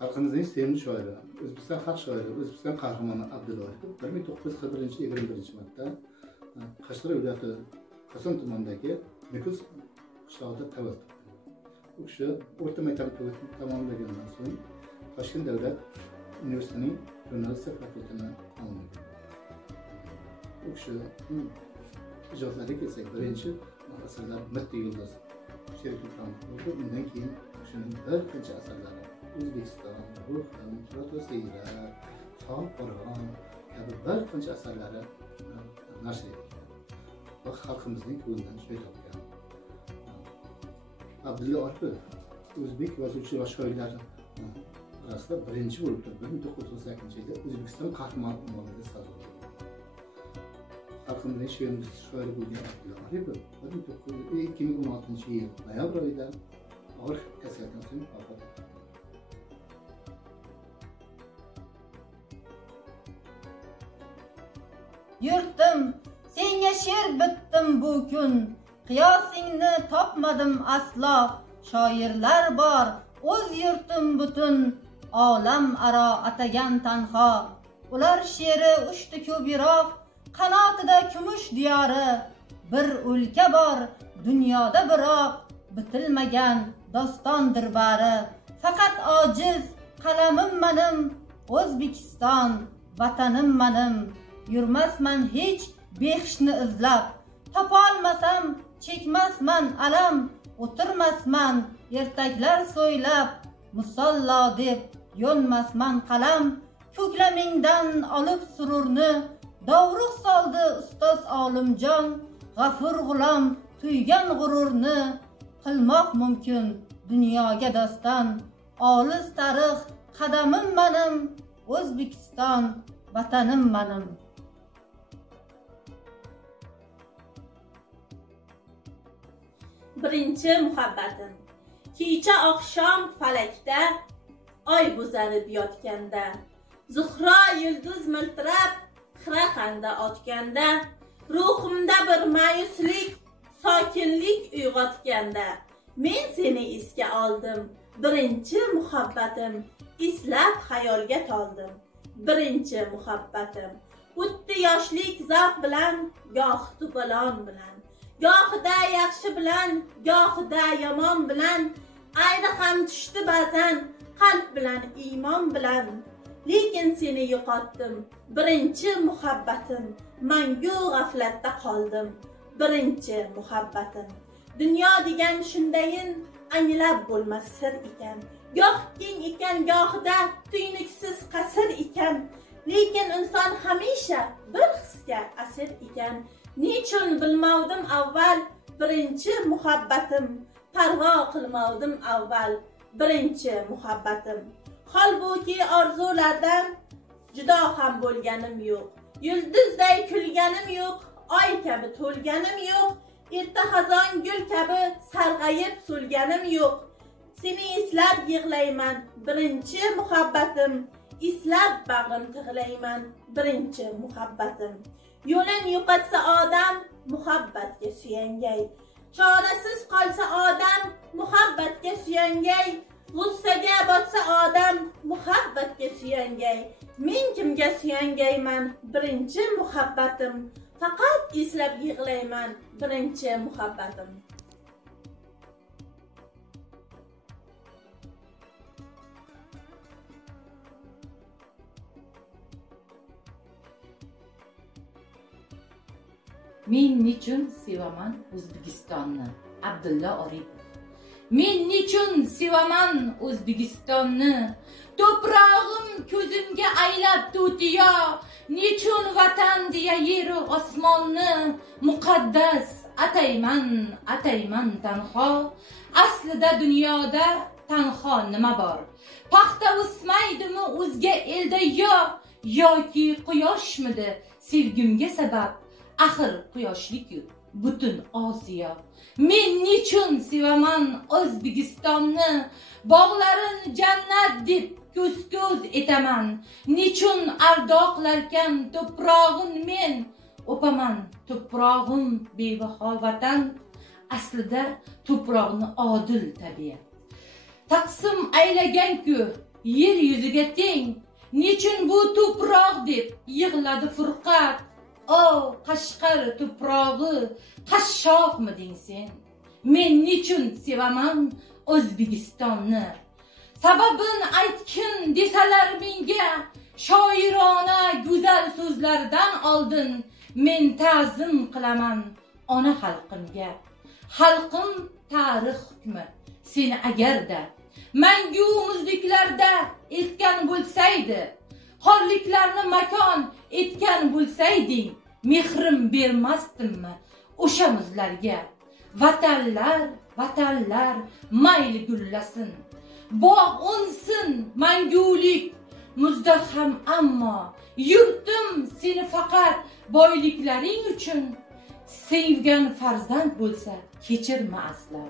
Xalqimizning sevimli shoiri, O'zbekiston xalq shoiri, O'zbekiston qahramoni Abdulla Oripov 1941-21 marta Qashqadaryo viloyati Koson tumanidagi Nukus qishlog'ida tug'ildi. U kishi o'rta maktabni tamomlagandan so'ng Toshkent davlat universitetining jurnalistika fakultetini tamomlagan. U kishi ijodlariga kelsak, birinchi asarlar Mitti yulduz sheriklikdan bo'ldi. Undan keyin kishining bir qancha asarlari O'zbekiston, Ruhim, Turotosiyra, Sof Qo'rg'on kabi bir qancha asarlari nashr etilgan va xalqimizning ko'nglidan joy topgan. Abdulla Oripov o'zbek yozuvchi va shoirlar orasida birinchi bo'lib turib 1938-yilda O'zbekiston qahramoni unvoniga sazovor bo'ldi. Xalqimizning sevimli shoiri bo'lgan Abdulla Oripov 2016-yil noyabr oyida og'ir kasallikdan so'ng vafot etdi. Yurtim, senga she'r bitdim bu kun, qiyosingni topmadim aslo. Shoirlar bor, o'z yurtim butun, olam aro atagan tanho. Ular she'ri ushdi ko'biroq, qanotida kumush diyori. Bir o'lka bor dunyoda biroq, bitilmagan dostondir bari. Faqat ojiz qalamim menim, O'zbekiston vatanim menim. Yurmasman hech behishni izlab, topolmasam chekmasman alam. O'tirmasman ertaklar so'ylab, musallo deb yo'nmasman qalam. Ko'klamingdan olib sururni, dovrug' soldi ustoz Olimjon. G'afur g'ulom tuygan g'ururni, qilmoq mumkin dunyoga doston. Olis tarix qadamim menim, O'zbekiston vatanim menim. Birinchi muhabbatim. Kecha oqshom falakda oy bo'zarib yotganda, Zuhro yulduz miltirab xira xanda otganda, ruhimda bir ma'yuslik, sokinlik uyg'otganda, men seni esga oldim. Birinchi muhabbatim, eslab xayolga toldim. Birinchi muhabbatim. O'tdi yoshlik zavq bilan, goh to'polon bilan, gohida yaxshi bilan, gohida yomon bilan. Ayri ham tushdi ba'zan, qalb bilan, iymon bilan. Lekin seni yo'qotdim. Birinchi muhabbatim, mangu g'aflatda qoldim. Birinchi muhabbatim. Dunyo degan shundayin anglab bo'lmas sir ekan. Goh keng ekan, gohida tuynuksiz qasr ekan. Lekin inson hamisha bir hisga asir ekan. Nechun bilmavdim avval, birinchi muhabbatim. Parvo qilmavdim avval, birinchi muhabbatim. Holbuki orzulardan judo ham bo'lganim yo'q. Yulduzday kulganim yo'q, oy kabi to'lganim yo'q. Erta xazon gul kabi sarg'ayib so'lganim yo'q. Seni eslab yig'layman, birinchi muhabbatim. Eslab bag'rim tig'layman, birinchi muhabbatim. Yo'lin yo'qotsa odam, muhabbatga suyangay. Chorasiz qolsa odam, muhabbatga suyangay. G'ussaga botsa odam, muhabbatga suyangay. Men kimga suyangayman, birinchi muhabbatim. Faqat eslab yig'layman, birinchi muhabbatim. Men nechun sevaman O'zbekistonni? Abdulla Oripov. Men nechun sevaman O'zbekistonni? To'prog'im ko'zimga aylab to'tiyo. Nechun vatan deya yer osmonni muqaddas atayman tanho. Aslida dunyoda tanho nima bor? Paxta o'smaydimi o'zga elda yoki quyoshmidi sevgimga sabab? Axir quyoshlik-ku butun Osiyo. Men nechun sevaman O'zbekistonni? Bog'larin jannat deb ko'z etaman. Nechun ardoqlarkan to'prog'in men o'paman. To'prog'im bebaho vatan, aslida to'proqni odil tabiat. Taqsim aylagan-ku yer yuziga teng, nechun bu to'proq deb yig'ladi furqat. O Qashqar to'prog'i, qashshoqmiding sen? Men nechun sevaman O'zbekistonni? Sababin aytgin desalar menga, shoirona go'zal so'zlardan oldin men ta'zim qilaman ona xalqimga. Xalqim tarix hukmi seni agarda mangu muzliklarda etgan bo'lsaydi, xorliklarni makon etgan bo'lsayding, mehrim bermasdimmi o'sha muzlarga? Vatanlar, vatanlar mayli gullasin, bog' o'nsin mangulik muzda ham, ammo yurtim seni faqat boyliklaring uchun sevgan farzand bo'lsa kechirma aslo.